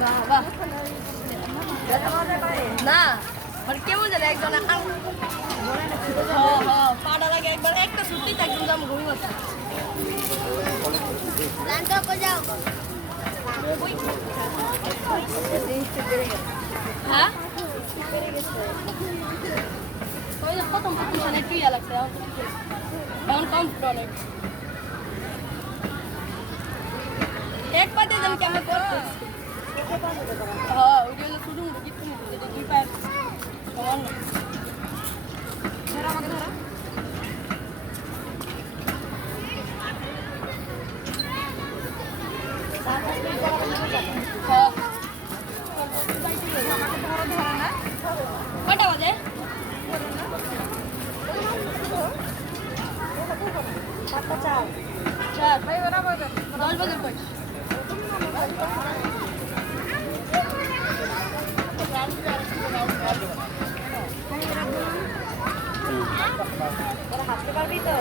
বাহ না মানে কেমন জানে একজন পাড়া লাগে একবার একটা ছুটি একদম যাবো ঘুমিয়ে আছে হ্যাঁ প্রথম প্রতিষ্ঠানে একটু ইয়া লাগছে এখন কমফোর্ট অনেক এক পাতে যেন কেমন করতে হ্যাঁ ওই জন্য শুধু গিফট নিতে দুই পায়ের সমান ধরা আমাকে ধরা কটা বাজে চার 10 বাজে পর হাঁটতে পারবি তো